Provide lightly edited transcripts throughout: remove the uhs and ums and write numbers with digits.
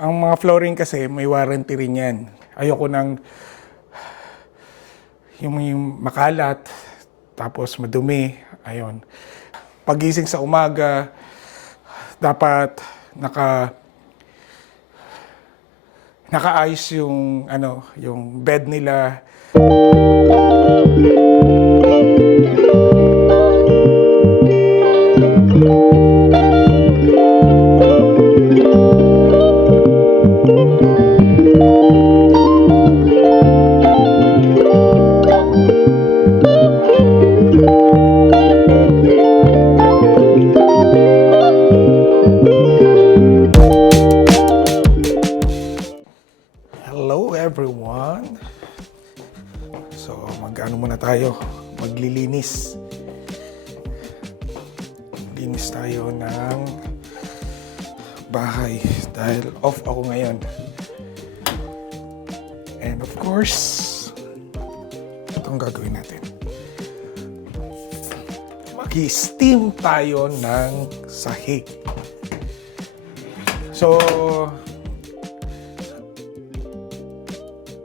Ang mga flooring kasi may warranty rin yan. Ayoko nang yung makalat, tapos madumi, ayun. Pagising sa umaga, dapat nakaayos yung yung bed nila. Hello everyone. So mag-ano muna tayo, maglilinis. Linis tayo ng bahay dahil off ako ngayon. And of course, itong gagawin natin. Mag-steam tayo ng sahig. So,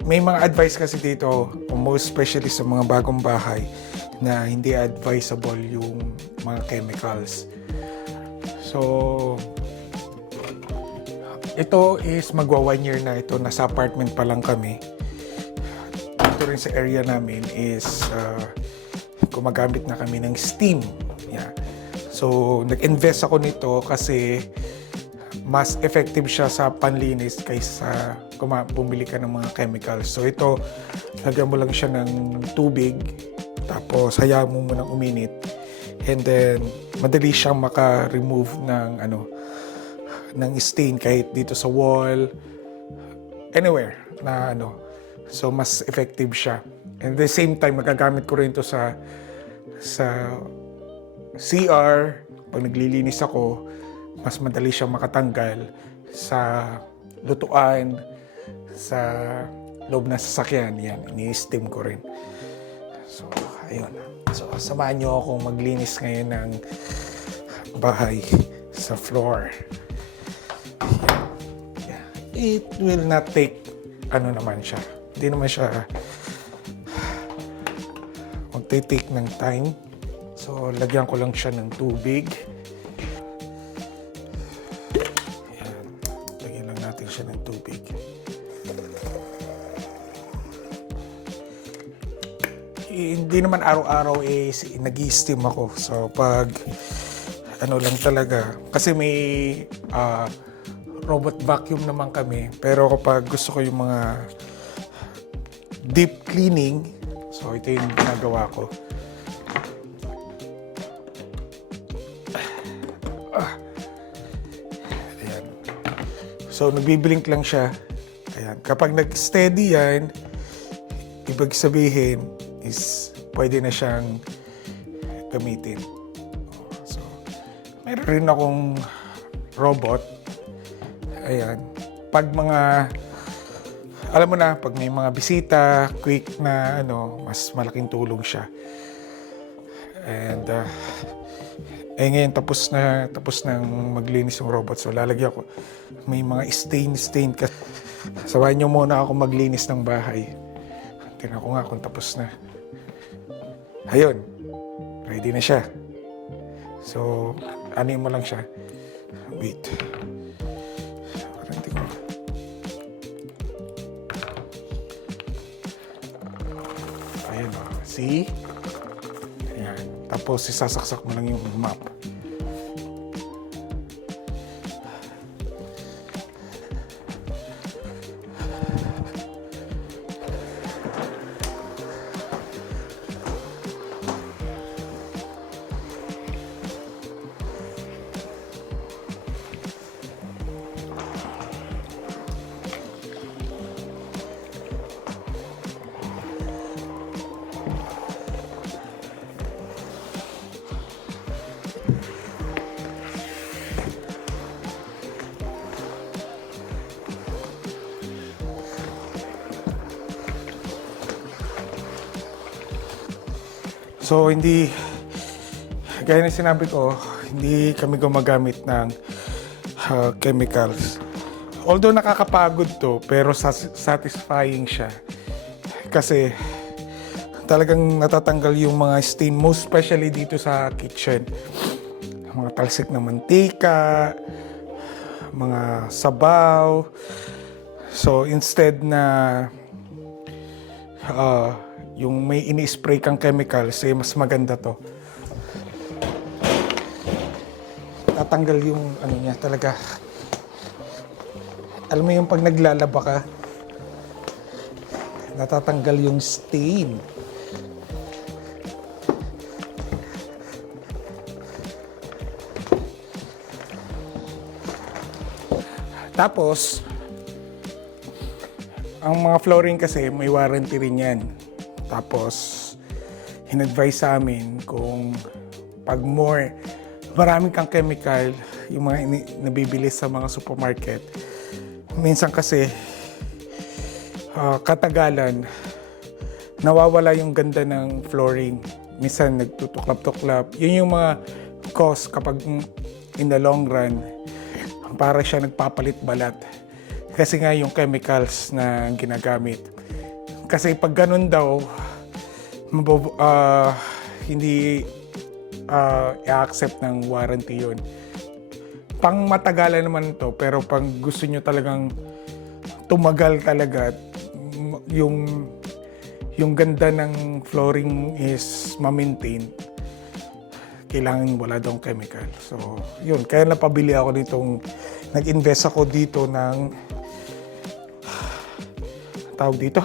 may mga advice kasi dito, most especially sa mga bagong bahay, na hindi advisable yung mga chemicals. So, ito is magwa 1 year na ito. Nasa apartment pa lang kami. Dito rin sa area namin is gumagamit na kami ng steam. Yeah. So, nag-invest ako nito kasi mas effective siya sa panlinis kaysa bumili ka ng mga chemicals. So ito, lagyan mo lang siya ng tubig, tapos hayaan mo munang uminit, and then madali siyang maka-remove ng stain kahit dito sa wall, anywhere na So mas effective siya. And at the same time, magagamit ko rin ito sa CR. Pag naglilinis ako, mas madali siyang makatanggal sa lutuan, sa loob ng sasakyan. Yan, ini-steam ko rin. So, ayun. So, samahan nyo akong maglinis ngayon ng bahay sa floor. Yan. It will not take, naman siya. Hindi naman siya magte-take ng time. So, lagyan ko lang siya ng tubig. Siya ng tubig. Hindi naman araw-araw nag-i-steam ako. So pag lang talaga, kasi may robot vacuum naman kami, pero kapag gusto ko yung mga deep cleaning, so ito yung ginagawa ko. So, nagbiblink lang siya. Ayan. Kapag nag-steady yan, ibig sabihin is pwede na siyang gamitin. So, meron rin akong robot. Ayan. Pag alam mo na, pag may mga bisita, quick na mas malaking tulong siya. And, ngayon tapos nang maglinis yung robot. So lalagyan ko. May mga stain ka. Sabayan nyo muna ako maglinis ng bahay. Tingnan ko nga kung tapos na. Ayun. Ready na siya. So, mo lang siya. Wait. Parang tingnan. Ayun o. See? Ayan. Tapos isasaksak mo lang yung map. So, gaya ng sinabi ko, hindi kami gumagamit ng chemicals. although nakakapagod to, pero satisfying siya. Kasi talagang natatanggal yung mga stain, most especially dito sa kitchen. Mga talsik ng mantika, mga sabaw. So instead na yung may ini-spray kang chemicals, mas maganda to. Tatanggal yung ano niya talaga. Alam mo yung pag naglalaba ka, natatanggal yung stain. Tapos, ang mga flooring kasi may warranty rin yan. Tapos, in-advise sa amin kung pag maraming kang chemical, yung mga nabibili sa mga supermarket, minsan kasi katagalan, nawawala yung ganda ng flooring. Minsan nagtutuklap-tuklap. Yun yung mga cause kapag in the long run, para siya nagpapalit-balat. Kasi nga yung chemicals na ginagamit. Kasi pag ganun daw, hindi i-accept ng warranty yun. Pang matagalan naman to, pero pag gusto nyo talagang tumagal talaga, yung ganda ng flooring is ma-maintain, kailangan wala daw chemical. So, yun. Kaya napabili ako nag-invest ako dito ng tawag dito,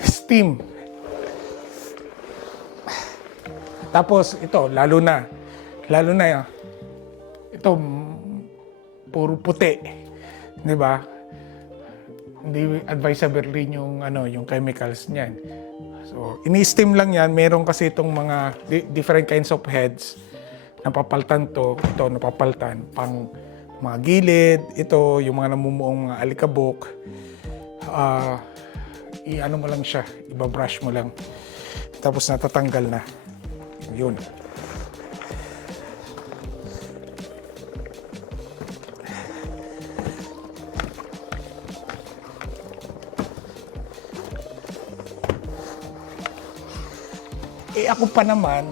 steam. Tapos ito, lalo na ito, puro puti. Di ba? Hindi advisable rin yung chemicals niyan. So, ini-steam lang yan. Meron kasi itong mga different kinds of heads. Napapaltan to. Ito, napapaltan. Pang mga gilid. Ito, yung mga namumuong mga alikabok. I-ano mo lang siya. Ibabrush mo lang. Tapos natatanggal na. Yun. Ako pa naman,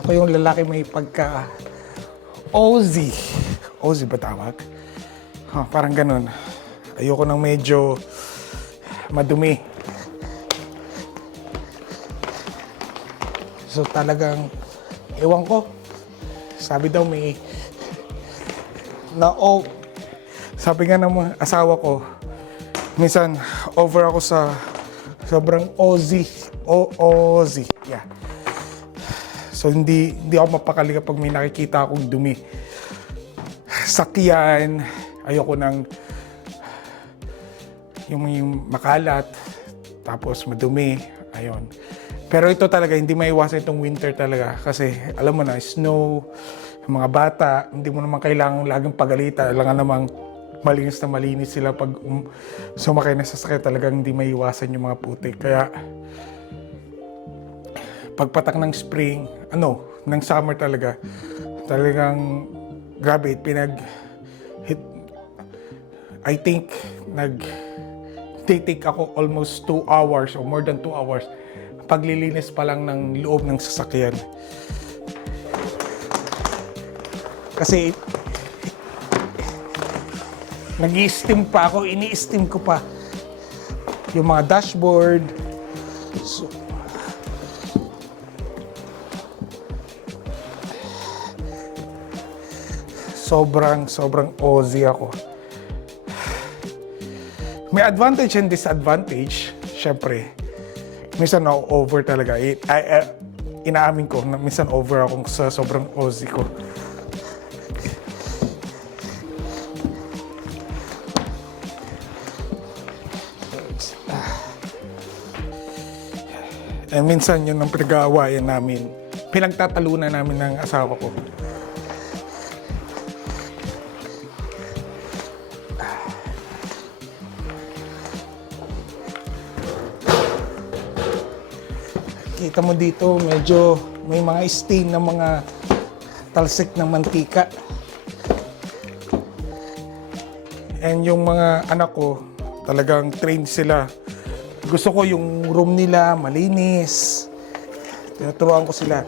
ako yung lalaki may pagka Ozzy. Ozzy ba tawag? Parang ganun. Ayoko nang medyo madumi. So talagang, ewan ko, sabi daw sabi nga ng mga asawa ko, minsan, over ako sa sobrang Ozzy. Yeah. So, hindi ako mapakali kapag may nakikita akong dumi. Sakyan, ayoko nang yung makalat, tapos madumi, ayun. Pero ito talaga, hindi maiwasan itong winter talaga. Kasi, alam mo na, snow, mga bata, hindi mo naman kailangan laging pagalitan. Alam namang malinis na malinis sila pag sumakay na sa sakit, talagang hindi maiwasan yung mga putik. Kaya pagpatak ng spring, ng summer talagang grabe, I think nag-take ako almost 2 hours or more than 2 hours paglilinis pa lang ng loob ng sasakyan. Kasi nag-i-steam pa ako, ini-steam ko pa yung mga dashboard. So, sobrang Ozzy ako. May advantage and disadvantage, syempre. Minsan over talaga. Inaamin ko na minsan over ako sa sobrang Ozzy ko. Minsan yun ang pinag-aawayan namin. Pinagtatalunan namin ng asawa ko. Kita mo dito, medyo may mga stain ng mga talsik ng mantika. And yung mga anak ko, talagang trained sila. Gusto ko yung room nila malinis. Tinuturuan ko sila.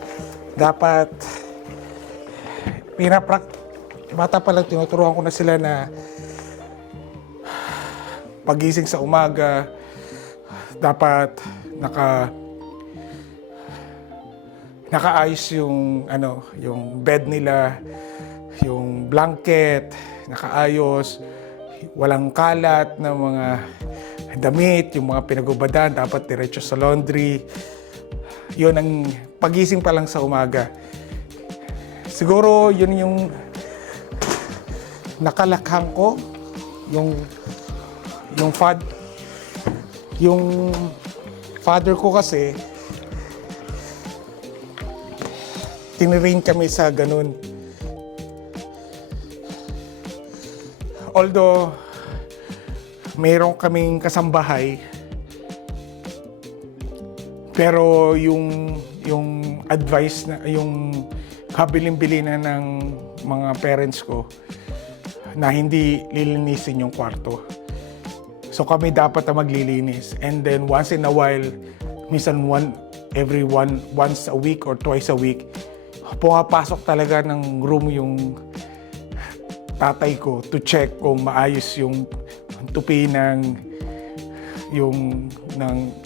Dapat, bata pa lang tinuturuan ko na sila na pagising sa umaga, dapat nakaayos yung yung bed nila, yung blanket, nakaayos, walang kalat na mga damit, yung mga pinagubadaan dapat diretso sa laundry. Yun ang pagising pa lang sa umaga. Siguro yun yung nakalakhang ko, yung father ko kasi tinirain kami sa ganun. Although mayroon kaming kasambahay, pero yung advice na yung kabilin-bili na ng mga parents ko na hindi lilinisin yung kwarto. So kami dapat na maglilinis. And then once in a while, minsan once a week or twice a week, pumapasok talaga ng room yung tatay ko to check kung maayos yung tupi ng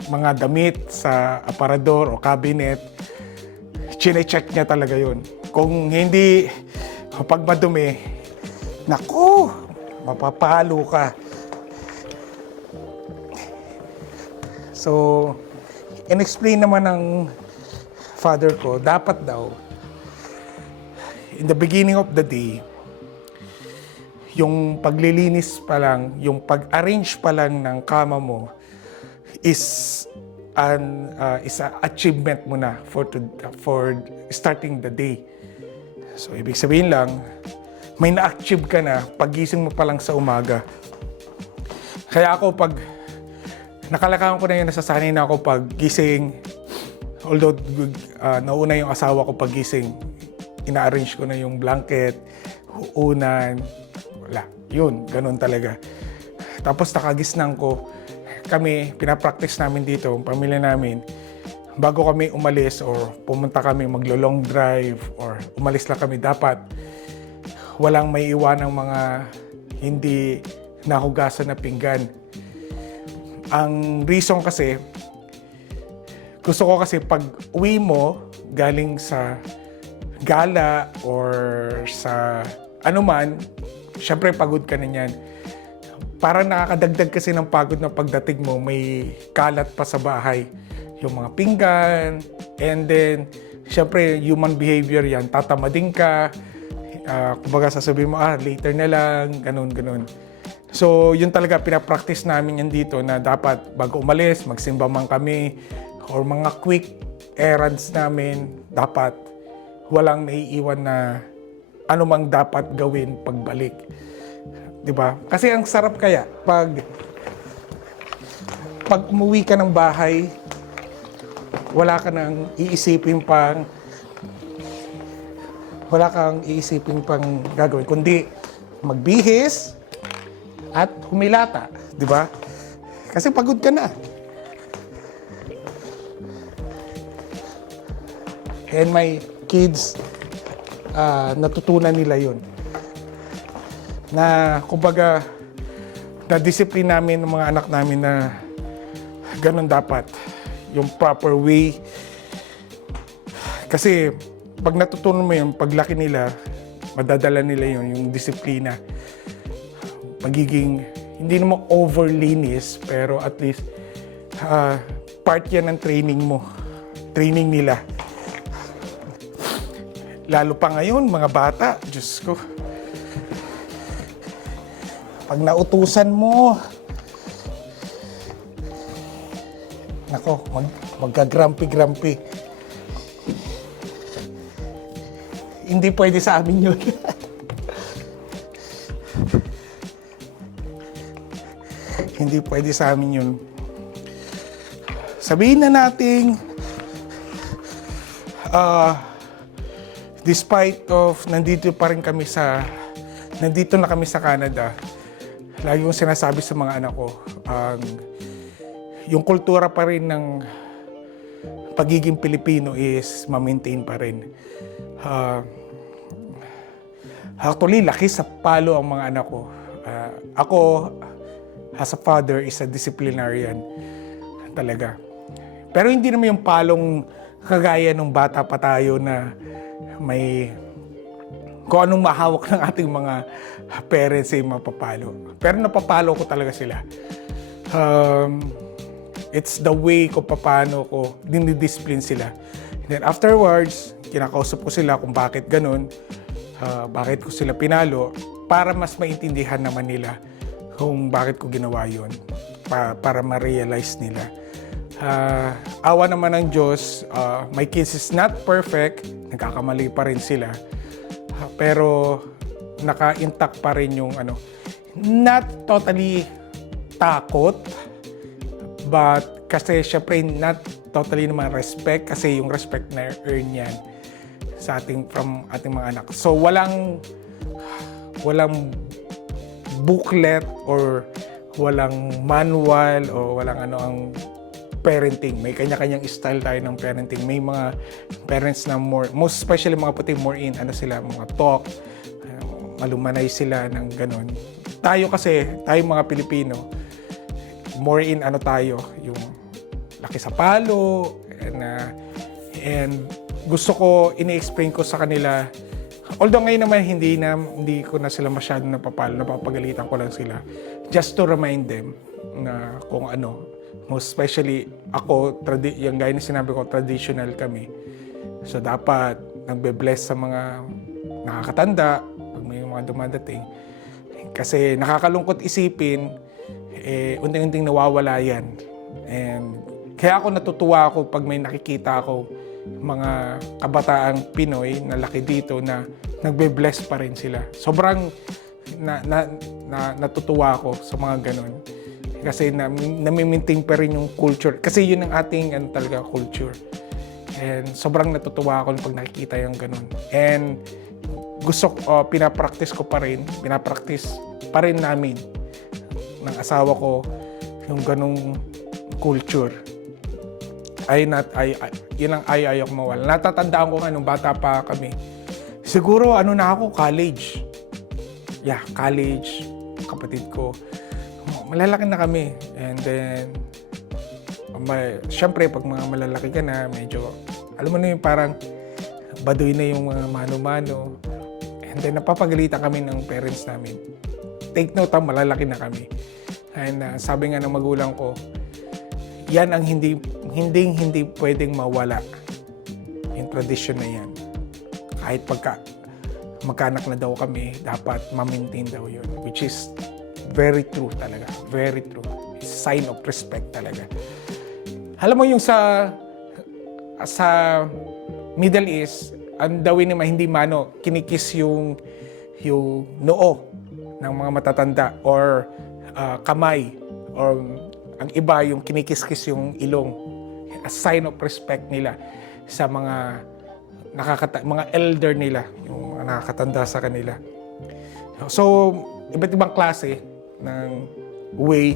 mga damit sa aparador o cabinet. Chine-check niya talaga yun. Kung hindi, pag madumi, naku, mapapalo ka. So, in-explain naman ng father ko, dapat daw, in the beginning of the day, yung paglilinis pa lang, yung pag-arrange pa lang ng kama mo is an achievement mo na for starting the day. So, ibig sabihin lang, may na-achieve ka na pagising mo pa lang sa umaga. Kaya ako, pag nakalakahan ko na yun, nasasanay na ako pag gising, although nauna yung asawa ko pag gising, ina-arrange ko na yung blanket, huunan, wala. Yun, ganun talaga. Tapos nakagisnang ko, kami, pinapractice namin dito, ang pamilya namin, bago kami umalis or pumunta kami maglo-long drive or umalis lang kami, dapat walang may iwanang mga hindi nahugasan na pinggan. Ang reason kasi, gusto ko kasi pag uwi mo galing sa gala or sa anuman, syempre pagod ka na yan. Parang nakakadagdag kasi ng pagod na pagdating mo, may kalat pa sa bahay. Yung mga pinggan, and then, syempre, human behavior yan. Tatamadin ka, kumbaga sasabihin mo, later na lang, ganun. So, yun talaga, pinapractice namin yan dito na dapat bago umalis, magsimba man kami, or mga quick errands namin, dapat walang naiiwan na anumang dapat gawin pagbalik. Diba? Kasi ang sarap kaya pag umuwi ka ng bahay, wala kang iisipin pang gagawin, kundi magbihis at humilata, di ba? Kasi pagod ka na. And my kids, natutunan nila yun. Na kumbaga, na-discipline namin ng mga anak namin na ganun dapat, yung proper way. Kasi pag natutunan mo yun, paglaki nila, madadala nila yun, yung disiplina. Pagiging, hindi naman overlinis, pero at least, part yan ng training nila. Lalo pa ngayon, mga bata, Diyos ko. Pag nautusan mo, nako, magka-grumpy. Hindi pwede sa amin yun. Hindi pwede sa amin yun. Sabihin na natin, despite of nandito na kami sa Canada, lagi kong sinasabi sa mga anak ko, yung kultura pa rin ng pagiging Pilipino is ma-maintain pa rin. Actually, laki sa palo ang mga anak ko. Ako, as a father, is a disciplinarian talaga. Pero hindi naman yung palong kagaya nung bata pa tayo na may kung anong mahawak ng ating mga parents ay mapapalo. Pero napapalo ko talaga sila. It's the way ko paano ko dinidiscipline sila. And then afterwards, kinakausap ko sila kung bakit ganun, bakit ko sila pinalo, para mas maintindihan naman nila kung bakit ko ginawa yun, para ma-realize nila. Awa naman ng Diyos, my kids is not perfect, nagkakamali pa rin sila. Pero naka-intact pa rin yung not totally takot, but kasi syempre not totally naman respect, kasi yung respect na earn yan from ating mga anak. So walang booklet or walang manual o walang ang parenting. May kanya-kanyang style tayo ng parenting. May mga parents na most especially mga puti, more in mga talk, malumanay sila ng ganun. Tayo mga Pilipino, more in tayo, yung laki sa palo, and gusto ko, ini-explain ko sa kanila, although ngayon naman hindi ko na sila masyadong napapagalitan ko lang sila, just to remind them na kung most especially ako, yung gaya na sinabi ko, traditional kami. So dapat nagbe-bless sa mga nakakatanda pag may mga dumadating. Kasi nakakalungkot isipin, unting-unting nawawala yan. And kaya ako natutuwa pag may nakikita ako mga kabataang Pinoy na laki dito na nagbe-bless pa rin sila. Sobrang natutuwa ako sa mga ganun. Kasi nami-maintain pa rin yung culture. Kasi yun ang ating talaga culture. And sobrang natutuwa ako pag nakikita yung ganun. And pinapractice pa rin namin ng asawa ko yung ganung culture. Yun ang ayaw ko mawala. Natatandaan ko nung bata pa kami. Siguro na ako, college. Yeah, college. Kapatid ko. Malalaki na kami. And then, syempre, pag mga malalaki ka na, medyo, alam mo na yung parang baduy na yung mga mano-mano. And then, napapagalitan kami ng parents namin. Take note, malalaki na kami. And sabi nga ng magulang ko, yan ang hindi pwedeng mawala. Yung tradisyon na yan. Kahit magkaanak na daw kami, dapat ma-maintain daw yun. Which is very true talaga. Very true. It's a sign of respect talaga. Alam mo yung sa Middle East, ang dawin naman hindi kinikis yung noo ng mga matatanda or kamay, or ang iba yung kinikis-kis yung ilong. A sign of respect nila sa mga elder nila, yung nakakatanda sa kanila. So, iba't ibang klase ng way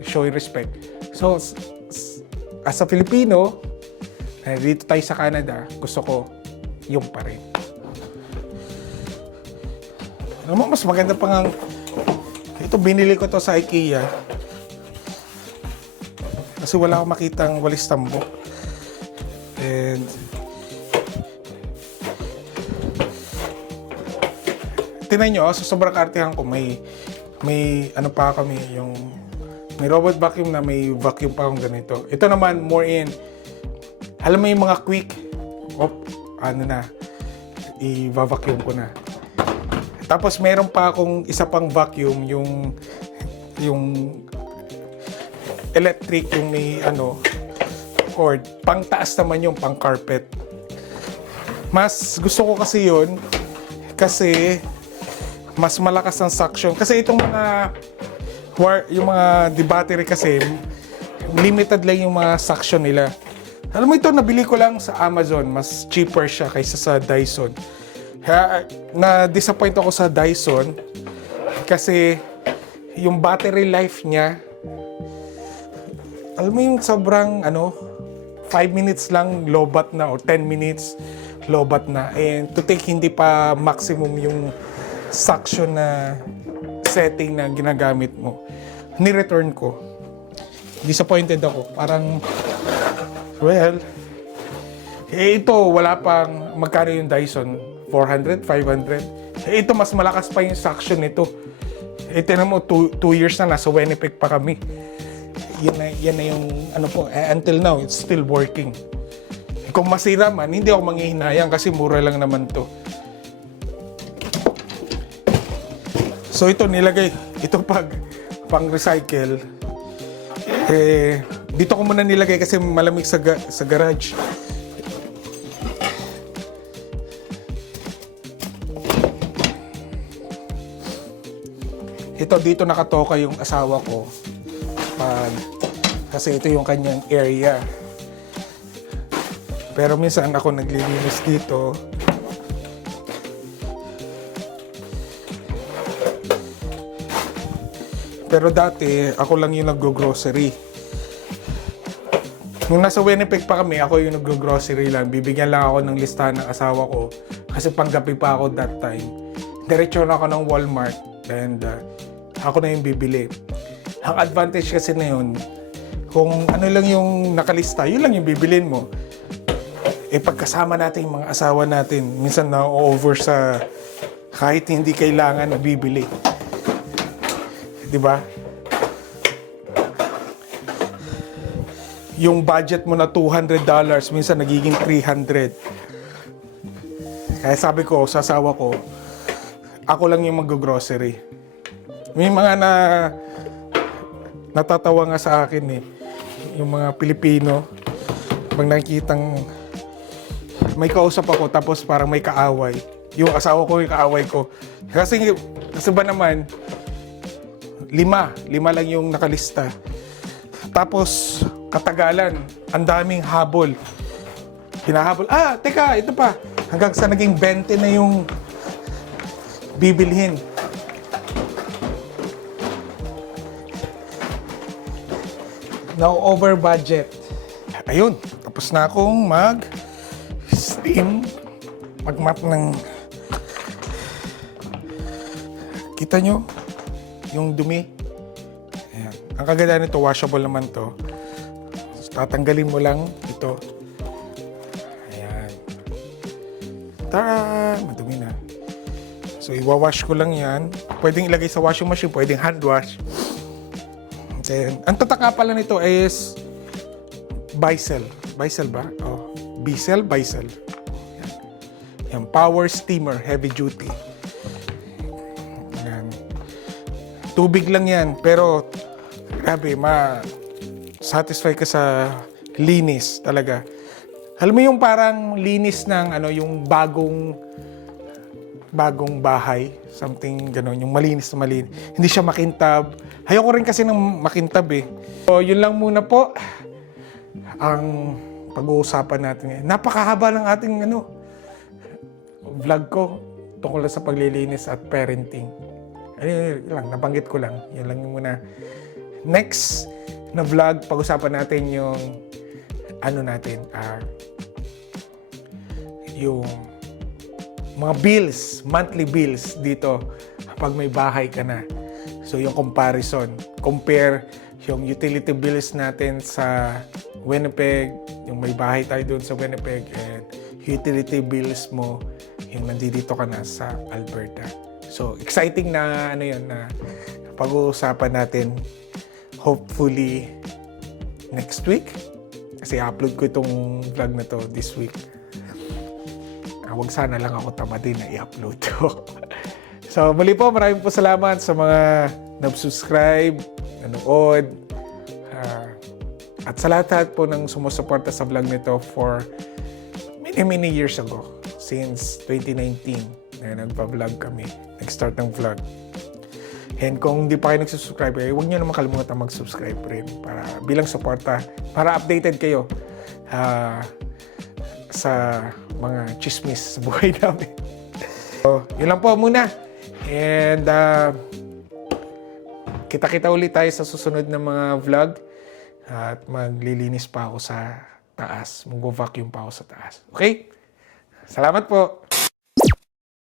showing respect. So, as a Filipino, dito tayo sa Canada, gusto ko yung pa rin. Alam mo, mas maganda pa nga, ito binili ko to sa IKEA. Kasi wala akong makitang walis tambok. And tingnan nyo, sa sobrang kartihan ko, may pa kami, yung may robot vacuum na may vacuum pa akong ganito. Ito naman, more in, alam mo yung mga quick, i-vacuum ko na. Tapos meron pa akong isa pang vacuum, yung electric, yung may cord. Pang taas naman yung pang carpet. Mas gusto ko kasi yun, kasi mas malakas ang suction. Kasi itong yung mga battery kasi, limited lang yung mga suction nila. Alam mo ito, nabili ko lang sa Amazon. Mas cheaper siya kaysa sa Dyson. Kaya na-disappoint ako sa Dyson kasi yung battery life niya, alam mo yung sobrang 5 minutes lang lobat na, o 10 minutes lobat na. And to take, hindi pa maximum yung suction na setting na ginagamit mo. Ni-return ko. Disappointed ako. Parang, well, ito, wala pang, magkano yung Dyson? 400, 500? Ito, mas malakas pa yung suction nito. Tinan mo, 2 years na, nasa Winnipeg pa kami. Yan na yung, until now, it's still working. Kung masira man, hindi ako manghihinayang kasi mura lang naman to. So ito nilagay, ito pang recycle. Dito ko muna nilagay kasi malamig sa garage. Ito dito nakatoka yung asawa ko. Kasi ito yung kanyang area. Pero minsan ako naglilinis dito. Pero dati, ako lang yung nag-grocery. Nung nasa Winnipeg pa kami, ako yung nag-grocery lang. Bibigyan lang ako ng listahan ng asawa ko. Kasi panggabi pa ako that time. Diretso na ako ng Walmart. And ako na yung bibili. Ang advantage kasi na yun, kung ano lang yung nakalista, yun lang yung bibilin mo. Pagkasama natin yung mga asawa natin, minsan na-over sa kahit hindi kailangan na bibili. Diba? Yung budget mo na $200, minsan nagiging $300. Kaya sabi ko sa asawa ko, ako lang yung mag-grocery. May mga natatawa nga sa akin yung mga Pilipino, pag nakikitang may kausap ako tapos parang may kaaway. Yung asawa ko yung kaaway ko. Kasi ba naman, lima lang yung nakalista. Tapos, katagalan, ang daming habol. Hinahabol, teka, ito pa. Hanggang sa naging 20 na yung bibilhin. Now, over budget. Ayun, tapos na akong mag-steam, mag-map ng... Kita nyo? Yung dumi. Ayan. Ang kaganda nito, washable naman to. So, tatanggalin mo lang ito. Ayan. Tara! Madumi na. So, iwawash ko lang yan. Pwedeng ilagay sa washing machine, pwedeng hand wash. Then, ang tataka pala nito is Bicel. Bicel ba? Oh, Bicel. Yan. Yan. Power steamer, heavy duty. Yan. Tubig lang yan, pero grabe, satisfy ka sa linis talaga. Alam mo yung parang linis ng yung bagong bahay, something gano'n, yung malinis na malinis. Hindi siya makintab. Ayoko rin kasi ng makintab So, yun lang muna po ang pag-uusapan natin ngayon. Napakahaba ng ating vlog ko tungkol sa paglilinis at parenting. Ayun lang, nabanggit ko lang. Yun lang muna. Next na vlog, pag-usapan natin yung yung mga bills, monthly bills dito pag may bahay ka na. So yung comparison, compare yung utility bills natin sa Winnipeg, yung may bahay tayo doon sa Winnipeg, and utility bills mo yung nandito ka na sa Alberta. So exciting na na pag-uusapan natin, hopefully next week, kasi upload ko itong vlog na to this week. Wag sana lang ako tamadin na i-upload to. So, muli po, maraming po salamat sa mga nag-subscribe, nanood, at sa lahat po ng sumusuporta sa vlog nito for many years ago. Since 2019 na nagpa-vlog kami. Nag-start ng vlog. And kung hindi pa kayo nagsusubscribe, huwag nyo naman kalimutan mag-subscribe rin para bilang suporta, para updated kayo sa mga chismis sa buhay namin. So, yun lang po muna. And kita-kita ulit tayo sa susunod na mga vlog. At maglilinis pa ako sa taas. Mag-vacuum pa ako sa taas. Okay? Salamat po.